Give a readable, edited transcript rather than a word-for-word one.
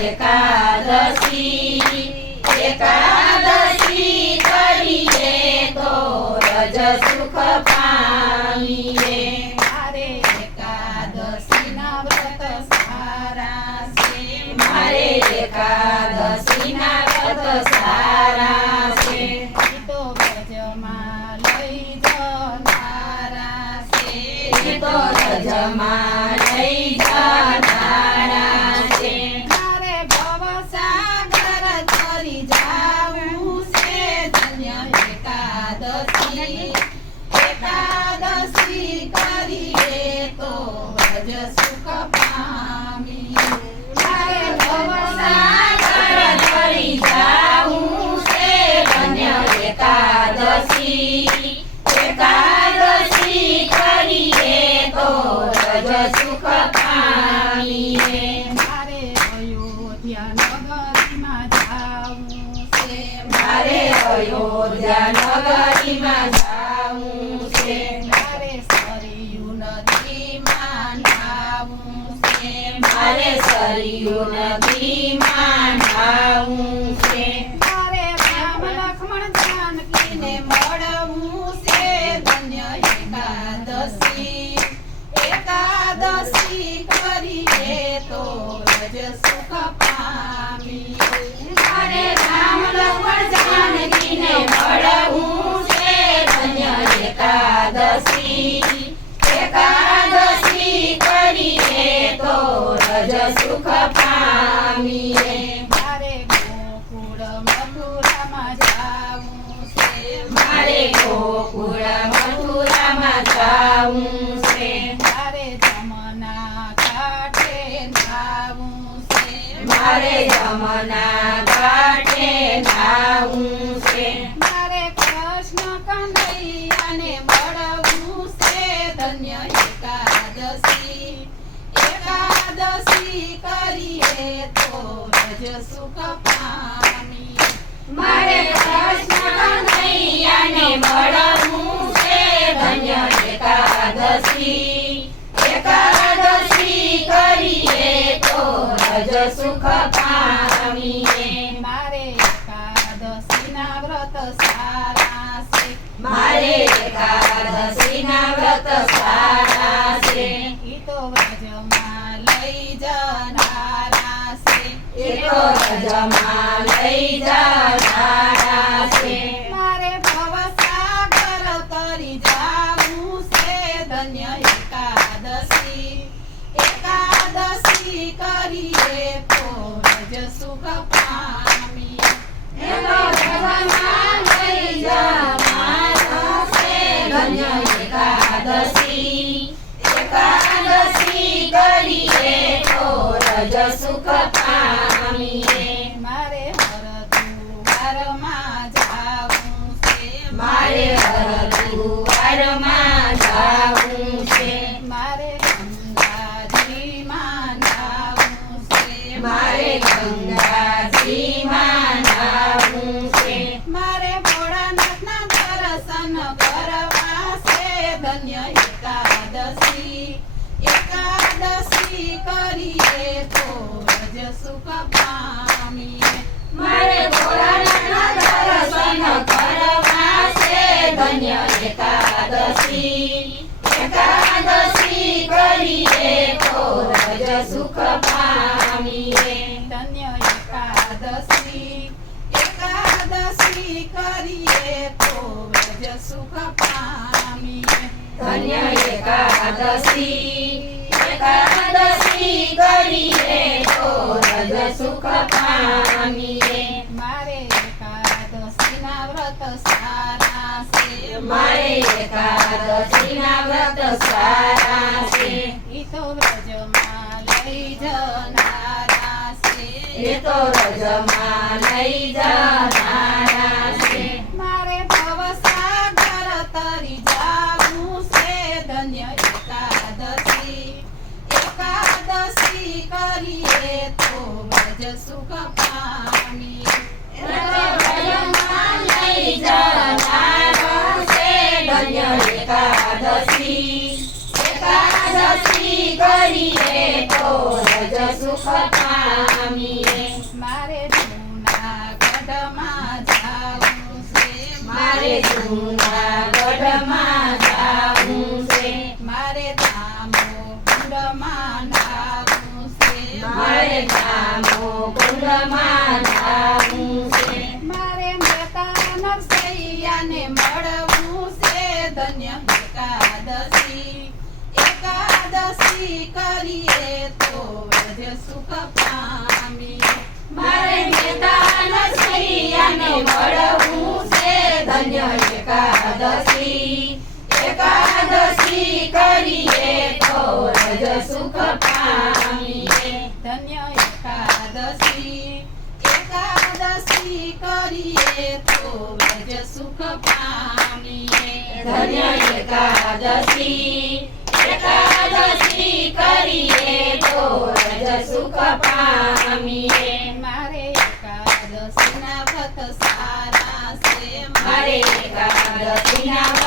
એકાદશી એકાદશી કરીએ તો રજ સુખ પામીએ મારે એકાદશીના વ્રત સારા છે મારે એકાદશીના વ્રત સારા છે ઈ તો વ્રજમાં લઈ જનારા છે ઈ તો રજમાં લઈ જનારા છે મારે ભવસાગર તરી જાવું છે ધન્ય એકાદશી એકાદશી કરીએ તો વ્રજ સુખ પામીએ મારે ભવસાગર તરી જાવું છે ધન્ય એકાદશી એકાદશી કરીએ તો રજ સુખ પામીએ મારે અયોધ્યા નગરીમાં જાવું છે મારે અયોધ્યા નગરીમાં જાવું છે મારે સરયુ નદીમાં નાવું છે મારે સરયુ નદીમાં નાવું છે મારે રામ લક્ષ્મણ જાનકીને મળવું છે ધન્ય એકાદશી એકાદશી કરીએ તો રજ સુખ પામીએ મારે રામ લક્ષ્મણ જાનકીને મળવું છે ધન્ય એકાદશી એકાદશી કરીએ તો રજ સુખ પામીએ મારે ગોકુળ મથુરામાં જાવું છે મારે ગોકુળ મથુરામાં જાવું છે મારે જમના ઘાટે નાવું છે મારે જમના ઘાટે નાવું છે મારે કૃષ્ણ કનૈયાને મળવું છે ધન્ય એકાદશી એકાદશી કરીએ તો રજ સુખ પામીએ મારે કૃષ્ણ કનૈયાને મળવું છે ધન્ય એકાદશી એકાદશી કરીએ તો રજ સુખ પામીએ મારે એકાદશીના વ્રત સારા છે મારે એકાદશીના વ્રત સારા છે ઈ તો વ્રજમાં લઈ જનારા છે એ તો રજમાં લઈ જનારા છે મારે ભવસાગર તરી જાવું છે ધન્ય એકાદશી એકાદશી કરીએ તો રજ સુખ પામીએ એ તો રજમાં લઈ જનારા છે ધન્ય એકાદશી એકાદશી કરીએ તો રજ સુખ પામીએ મારે હરદ્વારમાં જાવું છે મારે હરદ્વારમાં જાવું છે મારે ગંગાજીમાં નાવું છે મારે ગંગાજીમાં નાવું છે મારે ભોળાનાથના દર્શન કરવા છે ધન્ય એકાદશી એકાદશી કરીએ તો રજ સુખ પામીએ મારે ભોળાનાથના દર્શન કરવા છે ધન્ય એકાદશી એકાદશી કરીએ તો રજ સુખ પામીએ ધન્ય એકાદશી એકાદશી કરીએ તો રજ સુખ પામીએ ધન્ય એકાદશી એકાદશી કરીએ તો રજ સુખ પામીએ મારે એકાદશીના વ્રત સારા છે મારે એકાદશીના વ્રત સારા છે ઈ તો વ્રજમાં લઈ જનારા છે એ તો રજમાં લઈ જનારા છે મારે ભવસાગર તરી જાવું છે ધન્ય એકાદશી એકાદશી કરીએ તો વ્રજ સુખ પામીએ એ તો રજમાં લઈ જનારા છે ધન્ય એકાદશી એકાદશી એકાદશી કરીએ તો રજ સુખ પામીએ મારે જૂનાગઢમાં જાવું છે મારે જૂનાગઢમાં જાવું છે મારે દામોદરમાં નાવું છે મારે દામોદરમાં જાવું છે મારે મહેતા નરસૈયાને મળવું છે ધન્ય એકાદશી એકાદશી કરીએ તો વ્રજ સુખ પામીએ મારે મહેતા નરસૈયાને મળવું છે ધન્ય એકાદશી એકાદશી કરીએ તો રજ સુખ પામીએ ધન્ય એકાદશી એકાદશી કરીએ તો વ્રજ સુખ પામીએ ધન્ય એકાદશી એકાદશી કરીએ તો રજ સુખ પામીએ મારે એકાદશીના વ્રત સારા છે મારે એકાદશીના